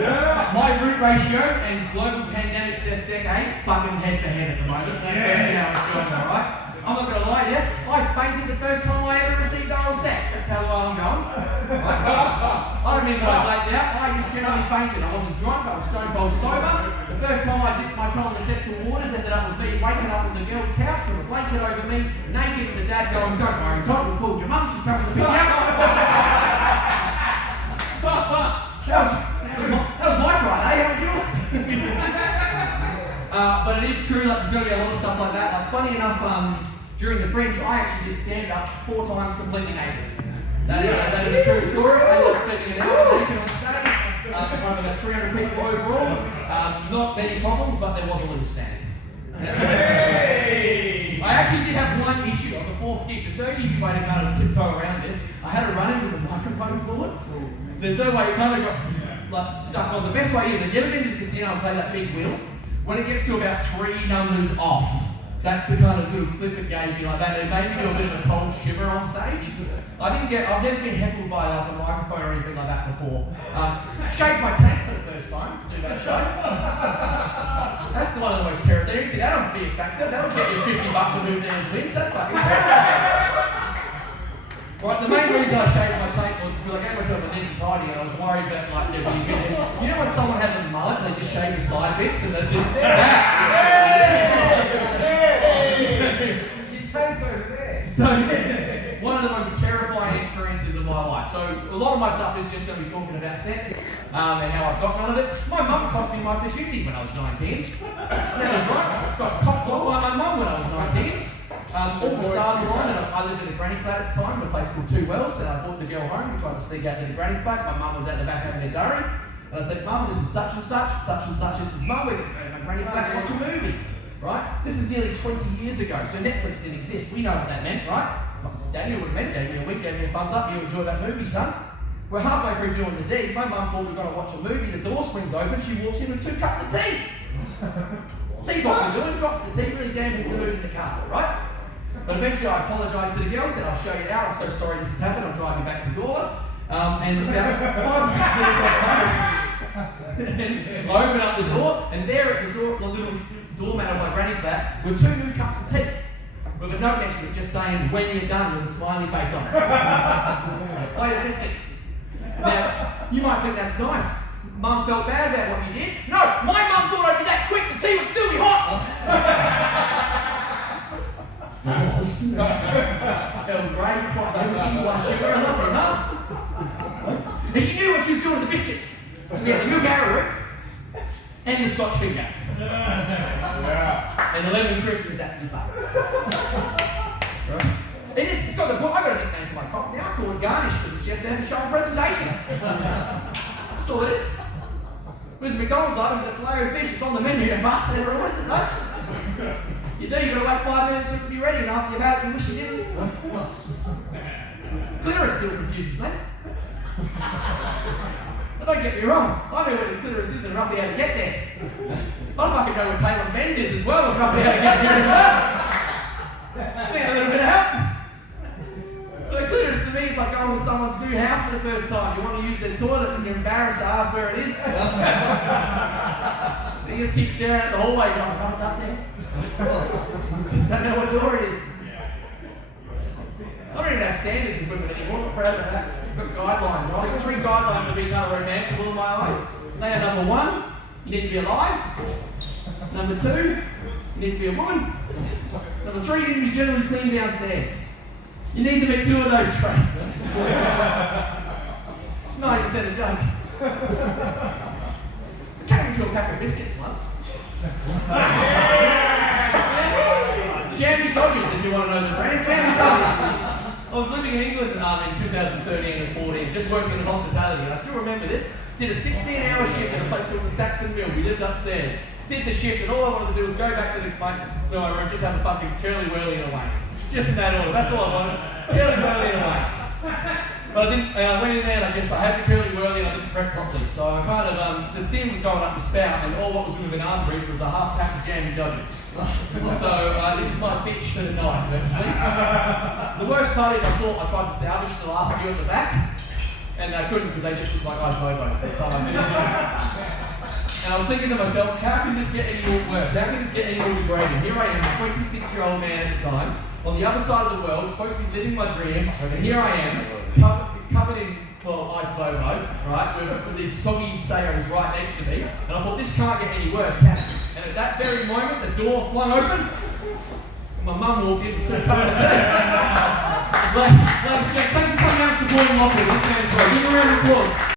Yeah. My root ratio and global pandemics this decade, fucking head to head at the moment. That's actually how it's going, alright? I'm not going to lie to you, I fainted the first time I ever received oral sex. That's how well I'm going. I don't mean that I blacked out, I just generally fainted. I wasn't drunk, I was stone cold sober. The first time I dipped my toe in the sexual waters ended up with me waking up on the girl's couch with a blanket over me, naked, and the dad going, "Don't worry, Todd, we called your mum, she's coming to pick you up." That was my Friday, how was yours? But it is true, like there's going to be a lot of stuff like that. Like funny enough, during the Fringe, I actually did stand up 4 times completely naked. That is a true story. I love spending an hour naked on stage in front of about 300 people overall. Not many problems, but there was a little standing. Hey! I actually did have one issue on the 4th gig. There's no easy way to kind of tiptoe around this. I had to run into the microphone cord. There's no way, it kind of got stuck on. The best way is I get it into the casino and play that big wheel. When it gets to about 3 numbers off, that's the kind of little clip it gave me like that. It made me do a bit of a cold shiver on stage. I've never been heckled by like a microphone or anything like that before. Shaved my tank for the first time to do that show. That's one of the most terrible things. See, that don't Fear Factor. That'll get you $50 to move Dan's wings. That's fucking terrible. Right, the main reason I shaved my tank was because I gave myself a neat and tidy and I was worried about like there being good. You know when someone has a mullet and they just shave the side bits and they're just Your tank's over there. So yeah, one of the most terrifying experiences of my life. So a lot of my stuff is just going to be talking about sex and how I've got none of it. My mum cost me my virginity when I was 19. That was right. Got cock blocked by my mum when I was 19. All the stars aligned, and I lived in a granny flat at the time in a place called Two Wells, and I brought the girl home. We tried to sneak out to the granny flat. My mum was out the back having a durry, and I said, "Mum, this is such and such, this is Mum, we're going to go to my granny flat and watch a movie." Right? This is nearly 20 years ago, so Netflix didn't exist. We know what that meant, right? Dad knew what it meant, gave me a wink, gave me a thumbs up, you enjoy that movie, son. We're halfway through doing the deed. My mum thought we were going to watch a movie, the door swings open, she walks in with 2 cups of tea. Sees what we're doing, drops the tea, really damages the mood in the carpet, right? But eventually I apologised to the girl, said, "I'll show you out, I'm so sorry this has happened, I'm driving back to Gawler." And about 5 or 6 minutes went past, and I open up the door, and there at the door, the little doormat of my granny flat, were 2 new cups of tea. With a note next to it just saying, "When you're done," with a smiley face on it. Oh, yeah, biscuits. Now, you might think that's nice. Mum felt bad about what you did. No, my mum thought I'd be that quick, the tea would still be hot. Earl Grey, quite healthy, 1 sugar, I love her, and she knew what she was doing with the biscuits. We had the milk arrowroot and the Scotch finger. And the lemon crisp is that's the favourite. Right? It's got the point. I've got a nickname for my cock now, I call it garnish, because it's just there for show and presentation. That's all it is. Whereas McDonald's item with a filet of fish, it's on the menu and bastard never orders it, though. You do, you've got to wait 5 minutes to be ready, and after you've had it, you wish you didn't. Clitoris still confuses me. But don't get me wrong, I know where the clitoris is and roughly how to get there. I fucking know where Taylor Bend is as well, and roughly how to get there as well. Need a little bit of help. But the clitoris to me is like going to someone's new house for the first time. You want to use their toilet and you're embarrassed to ask where it is. So you just keep staring at the hallway going, "What's up there?" Just don't know what door it is. I don't even have standards with women anymore. I'm not proud of that. We've got guidelines, right? I've got 3 guidelines that become romanceable in my eyes. They are: number 1, you need to be alive. Number 2, you need to be a woman. Number 3, you need to be generally clean downstairs. You need to meet 2 of those 3. 90% a joke. I came into a pack of biscuits once. Jammy Dodgers, if you want to know the brand. Jammy Dodgers. I was living in England in 2013 and 14, just working in hospitality, and I still remember this. Did a 16-hour shift in a place called the Saxon Mill. We lived upstairs. Did the shift, and all I wanted to do was go back to the room, just have a fucking curly whirly and away. Just in that order. That's all I wanted. Curly whirly and away. But I went in there and I had the curly whirly and I didn't prep properly. So I kind of, the steam was going up the spout, and all what was within arm's reach was a half pack of Jammy Dodgers. So it was my bitch for the night, virtually. The worst part is I thought I tried to salvage the last few at the back, and I couldn't because they just looked like ice bobos. I was thinking to myself, how can this get any more worse? How can this get any more degrading? Here I am, a 26-year-old man at the time, on the other side of the world, supposed to be living my dream, and here I am, covered in, well, ice bobo, right, with these soggy sayos right next to me, and I thought, this can't get any worse, can it? And at that very moment, the door flung open, and my mum walked in with 2 cups of tea. Thanks for coming out and supporting local. This man's great. Give a round of applause.